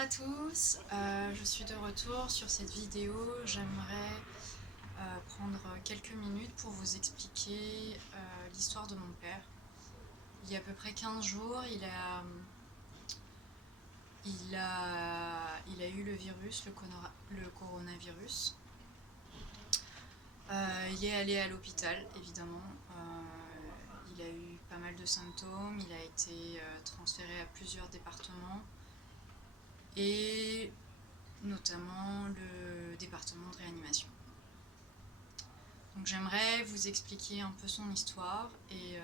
à tous, je suis de retour sur cette vidéo. J'aimerais prendre quelques minutes pour vous expliquer l'histoire de mon père. Il y a à peu près 15 jours, il a eu le virus, le coronavirus. Il est allé à l'hôpital, évidemment. Il a eu pas mal de symptômes, il a été transféré à plusieurs départements et notamment le département de réanimation. Donc j'aimerais vous expliquer un peu son histoire et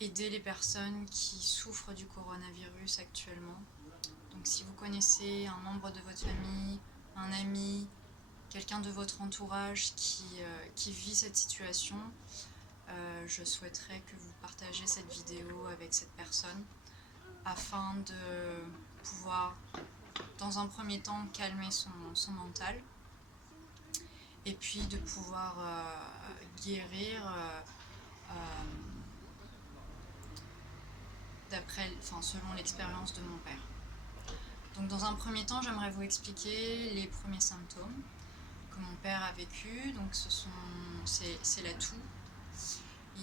aider les personnes qui souffrent du coronavirus actuellement. Donc si vous connaissez un membre de votre famille, un ami, quelqu'un de votre entourage qui vit cette situation, je souhaiterais que vous partagiez cette vidéo avec cette personne afin de pouvoir, dans un premier temps, calmer son mental et puis de pouvoir guérir selon l'expérience de mon père. Donc dans un premier temps, j'aimerais vous expliquer les premiers symptômes que mon père a vécu. Donc c'est la toux.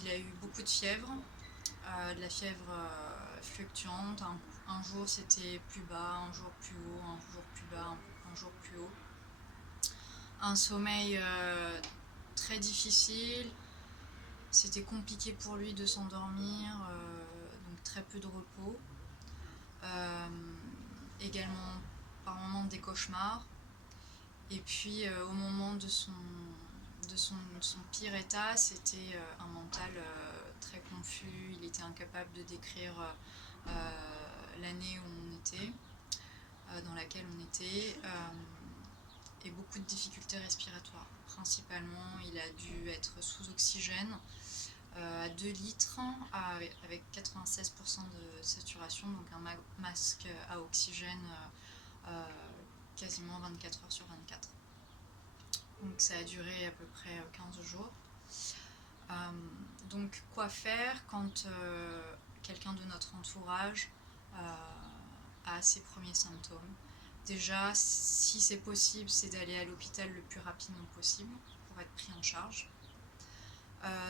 Il a eu beaucoup de fièvre, de la fièvre fluctuante. Un jour c'était plus bas, un jour plus haut, un jour plus bas, un jour plus haut. Un sommeil très difficile. C'était compliqué pour lui de s'endormir, donc très peu de repos. Également par moments des cauchemars. Et puis au moment de son pire état, c'était un mental très confus. Il était incapable de décrire l'année dans laquelle on était, et beaucoup de difficultés respiratoires. Principalement, il a dû être sous oxygène à 2 litres avec 96% de saturation, donc un masque à oxygène quasiment 24 heures sur 24. Donc ça a duré à peu près 15 jours. Donc quoi faire quand quelqu'un de notre entourage a ses premiers symptômes? Déjà, si c'est possible, c'est d'aller à l'hôpital le plus rapidement possible pour être pris en charge.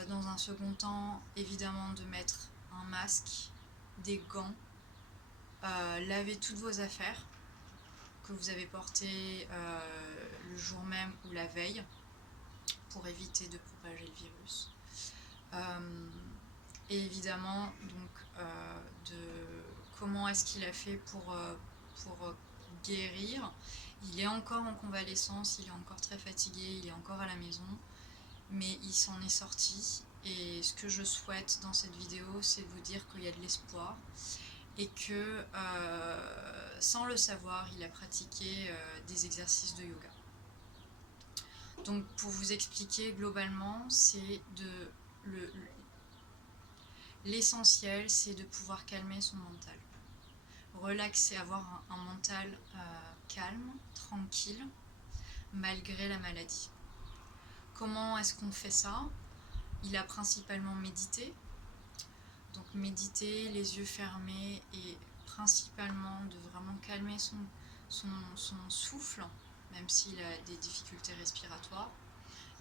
Dans un second temps, évidemment de mettre un masque, des gants, laver toutes vos affaires que vous avez portées le jour même ou la veille pour éviter de propager le virus. Et évidemment, donc, comment est-ce qu'il a fait pour guérir. Il est encore en convalescence, il est encore très fatigué, il est encore à la maison, mais il s'en est sorti. Et ce que je souhaite dans cette vidéo, c'est de vous dire qu'il y a de l'espoir et que, sans le savoir, il a pratiqué des exercices de yoga. Donc pour vous expliquer globalement, l'essentiel, c'est de pouvoir calmer son mental. Relaxer, avoir un mental calme, tranquille, malgré la maladie. Comment est-ce qu'on fait ça? Il a principalement médité. Donc méditer, les yeux fermés, et principalement de vraiment calmer son souffle, même s'il a des difficultés respiratoires.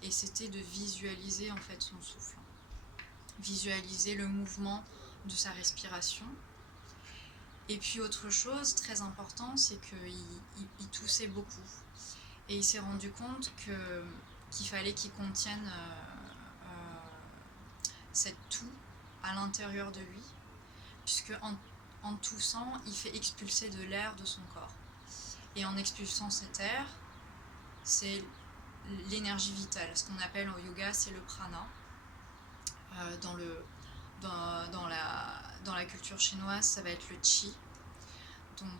Et c'était de visualiser en fait son souffle. Visualiser le mouvement de sa respiration. Et puis autre chose très important, c'est qu'il toussait beaucoup. Et il s'est rendu compte qu'il fallait qu'il contienne cette toux à l'intérieur de lui, puisque en toussant, il fait expulser de l'air de son corps. Et en expulsant cet air, c'est l'énergie vitale. Ce qu'on appelle en yoga, c'est le prana. Dans la culture chinoise, ça va être le chi. Donc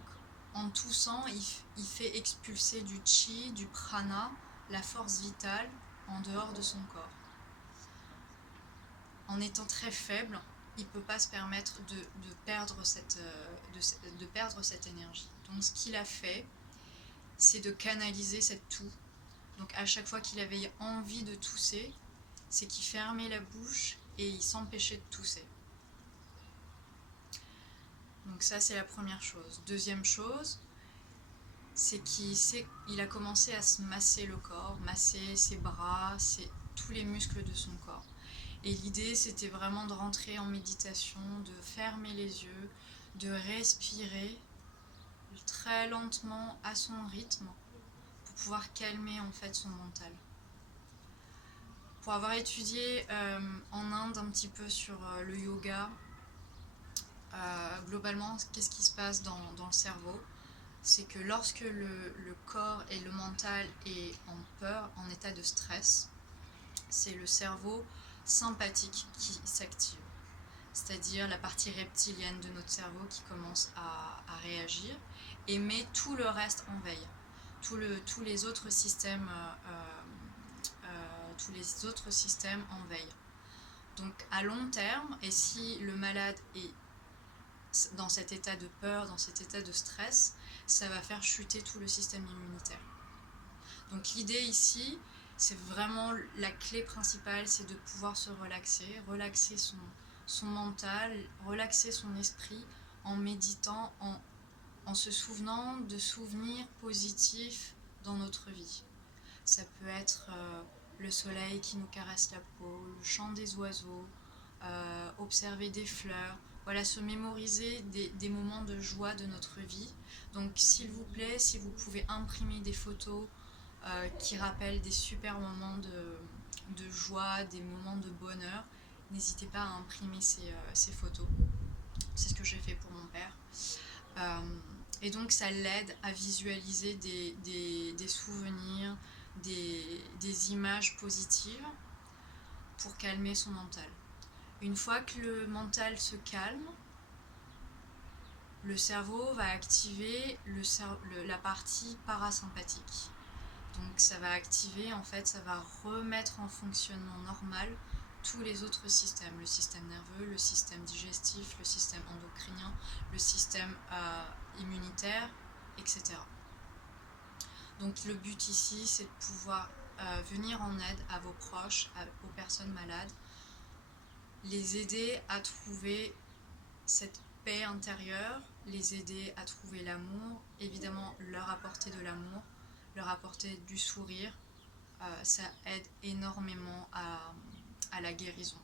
en toussant, il fait expulser du chi, du prana, la force vitale en dehors de son corps. En étant très faible, il ne peut pas se permettre de perdre cette énergie. Donc ce qu'il a fait, c'est de canaliser cette toux. Donc à chaque fois qu'il avait envie de tousser, c'est qu'il fermait la bouche et il s'empêchait de tousser. Donc ça, c'est la première chose. Deuxième chose, c'est qu'il a commencé à se masser le corps, masser ses bras, tous les muscles de son corps. Et l'idée, c'était vraiment de rentrer en méditation, de fermer les yeux, de respirer très lentement à son rythme pour pouvoir calmer en fait son mental. Pour avoir étudié en Inde un petit peu sur le yoga, globalement, qu'est-ce qui se passe dans le cerveau? C'est que lorsque le corps et le mental est en peur, en état de stress, c'est le cerveau sympathique qui s'active. C'est-à-dire la partie reptilienne de notre cerveau qui commence à réagir et met tout le reste en veille. Tous les autres systèmes en veille. Donc à long terme, et si le malade est dans cet état de peur, dans cet état de stress, ça va faire chuter tout le système immunitaire. Donc l'idée ici, c'est vraiment la clé principale, c'est de pouvoir se relaxer son mental, relaxer son esprit en méditant, en se souvenant de souvenirs positifs dans notre vie. Ça peut être le soleil qui nous caresse la peau, le chant des oiseaux, observer des fleurs, voilà, se mémoriser des moments de joie de notre vie. Donc s'il vous plaît, si vous pouvez imprimer des photos qui rappellent des super moments de joie, des moments de bonheur, n'hésitez pas à imprimer ces photos. C'est ce que j'ai fait pour mon père. Et donc ça l'aide à visualiser des souvenirs, des images positives pour calmer son mental. Une fois que le mental se calme, le cerveau va activer la partie parasympathique. Donc ça va activer, en fait, ça va remettre en fonctionnement normal tous les autres systèmes, le système nerveux, le système digestif, le système endocrinien, le système immunitaire, etc. Donc le but ici, c'est de pouvoir venir en aide à vos proches, aux personnes malades, les aider à trouver cette paix intérieure, les aider à trouver l'amour, évidemment leur apporter de l'amour, leur apporter du sourire, ça aide énormément à la guérison.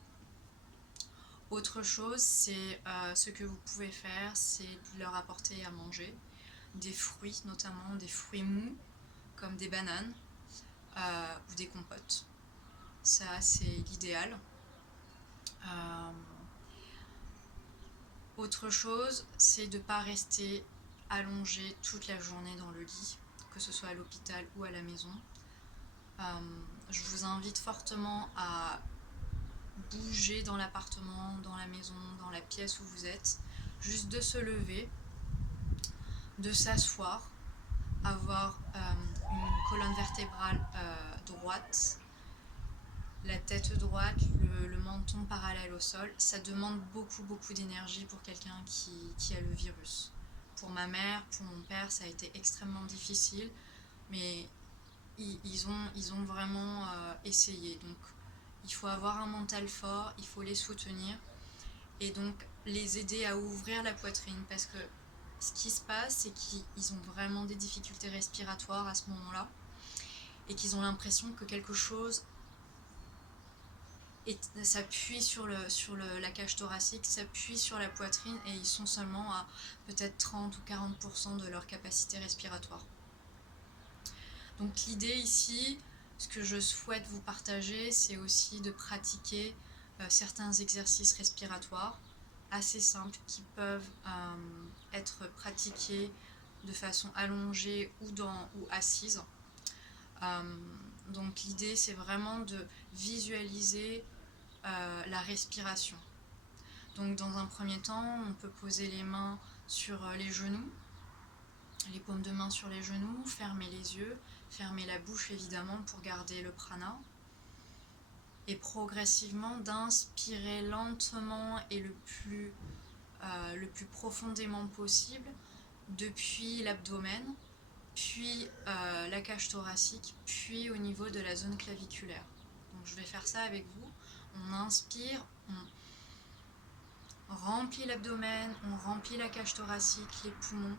Autre chose, c'est ce que vous pouvez faire, c'est de leur apporter à manger, des fruits, notamment des fruits mous, comme des bananes ou des compotes. Ça, c'est l'idéal. Autre chose, c'est de ne pas rester allongé toute la journée dans le lit, que ce soit à l'hôpital ou à la maison. Je vous invite fortement à bouger dans l'appartement, dans la maison, dans la pièce où vous êtes, juste de se lever, de s'asseoir, avoir une colonne vertébrale droite, la tête droite, le menton parallèle au sol. Ça demande beaucoup d'énergie pour quelqu'un qui a le virus. Pour ma mère, pour mon père, ça a été extrêmement difficile, mais ils ont vraiment essayé. Donc il faut avoir un mental fort, il faut les soutenir et donc les aider à ouvrir la poitrine, parce que ce qui se passe, c'est qu'ils ont vraiment des difficultés respiratoires à ce moment-là et qu'ils ont l'impression que quelque chose s'appuie sur la cage thoracique, s'appuie sur la poitrine, et ils sont seulement à peut-être 30 ou 40% de leur capacité respiratoire. Donc l'idée ici, ce que je souhaite vous partager, c'est aussi de pratiquer certains exercices respiratoires assez simples qui peuvent être pratiqués de façon allongée ou assise. Donc l'idée, c'est vraiment de visualiser la respiration. Donc dans un premier temps, on peut poser les mains sur les genoux, les paumes de main sur les genoux, fermer les yeux, fermer la bouche évidemment pour garder le prana, et progressivement d'inspirer lentement et le plus profondément possible depuis l'abdomen, puis la cage thoracique, puis au niveau de la zone claviculaire. Donc je vais faire ça avec vous. On inspire, on remplit l'abdomen, on remplit la cage thoracique, les poumons,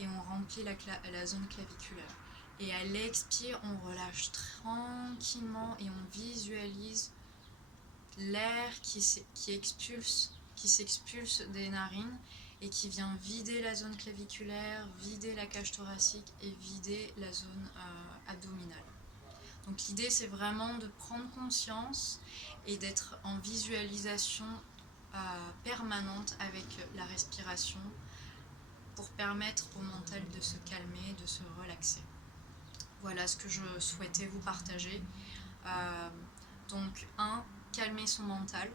et on remplit la zone claviculaire. Et à l'expire, on relâche tranquillement et on visualise l'air qui s'expulse des narines et qui vient vider la zone claviculaire, vider la cage thoracique et vider la zone abdominale. Donc l'idée, c'est vraiment de prendre conscience et d'être en visualisation permanente avec la respiration pour permettre au mental de se calmer, de se relaxer. Voilà ce que je souhaitais vous partager. Donc, calmer son mental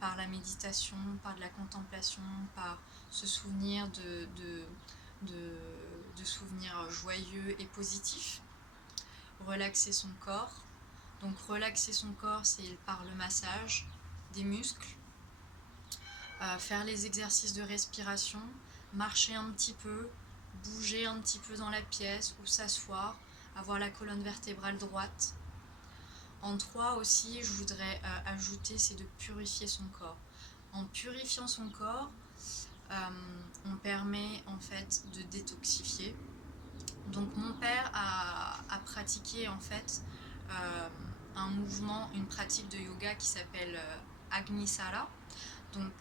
par la méditation, par de la contemplation, par se souvenir de souvenirs joyeux et positifs. Relaxer son corps. Donc relaxer son corps, c'est par le massage des muscles, faire les exercices de respiration, marcher un petit peu, bouger un petit peu dans la pièce ou s'asseoir, avoir la colonne vertébrale droite. En 3 aussi, je voudrais ajouter, c'est de purifier son corps. En purifiant son corps, on permet en fait de détoxifier. Donc mon père a pratiqué en fait un mouvement, une pratique de yoga qui s'appelle Agnisara. Donc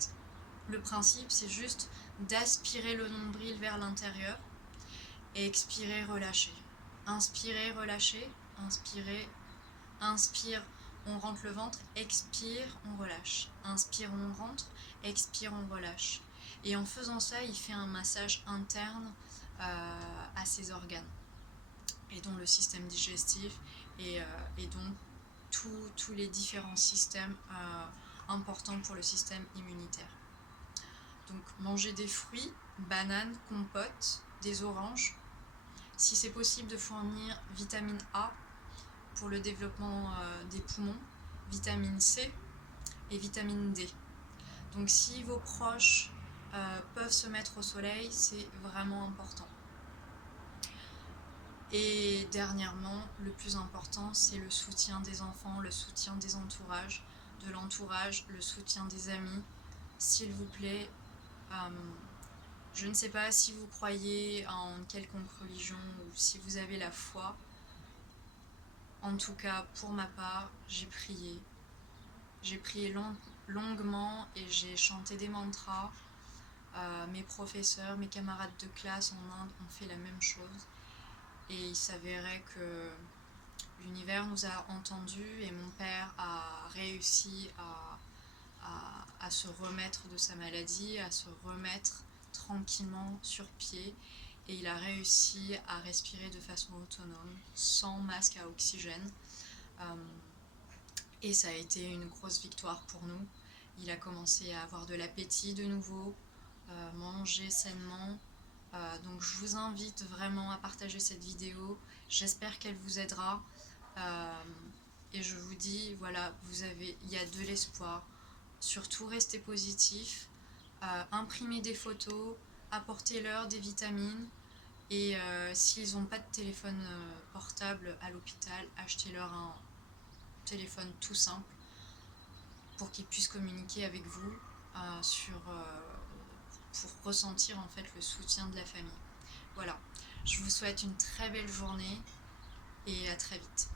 le principe, c'est juste d'aspirer le nombril vers l'intérieur et expirer, relâcher. Inspirer, relâcher, inspirer, inspire, on rentre le ventre, expire, on relâche. Inspire, on rentre, expire, on relâche. Et en faisant ça, il fait un massage interne à ses organes, et donc le système digestif, et donc tous les différents systèmes importants pour le système immunitaire. Donc manger des fruits, bananes, compotes, des oranges. Si c'est possible, de fournir vitamine A pour le développement des poumons, vitamine C et vitamine D. Donc si vos proches peuvent se mettre au soleil, c'est vraiment important. Et dernièrement, le plus important, c'est le soutien des enfants, le soutien des entourages, de l'entourage, le soutien des amis. S'il vous plaît, je ne sais pas si vous croyez en quelconque religion ou si vous avez la foi. En tout cas, pour ma part, j'ai prié. J'ai prié longuement et j'ai chanté des mantras. Mes professeurs, mes camarades de classe en Inde ont fait la même chose. Et il s'avérait que l'univers nous a entendus et mon père a réussi à se remettre de sa maladie, à se remettre tranquillement sur pied, et il a réussi à respirer de façon autonome, sans masque à oxygène. Et ça a été une grosse victoire pour nous. Il a commencé à avoir de l'appétit de nouveau, manger sainement. Donc je vous invite vraiment à partager cette vidéo. J'espère qu'elle vous aidera. Et je vous dis, voilà, il y a de l'espoir. Surtout restez positif. Imprimez des photos, apportez-leur des vitamines. Et s'ils n'ont pas de téléphone portable à l'hôpital, achetez-leur un téléphone tout simple pour qu'ils puissent communiquer avec vous pour ressentir en fait le soutien de la famille. Voilà, je vous souhaite une très belle journée et à très vite.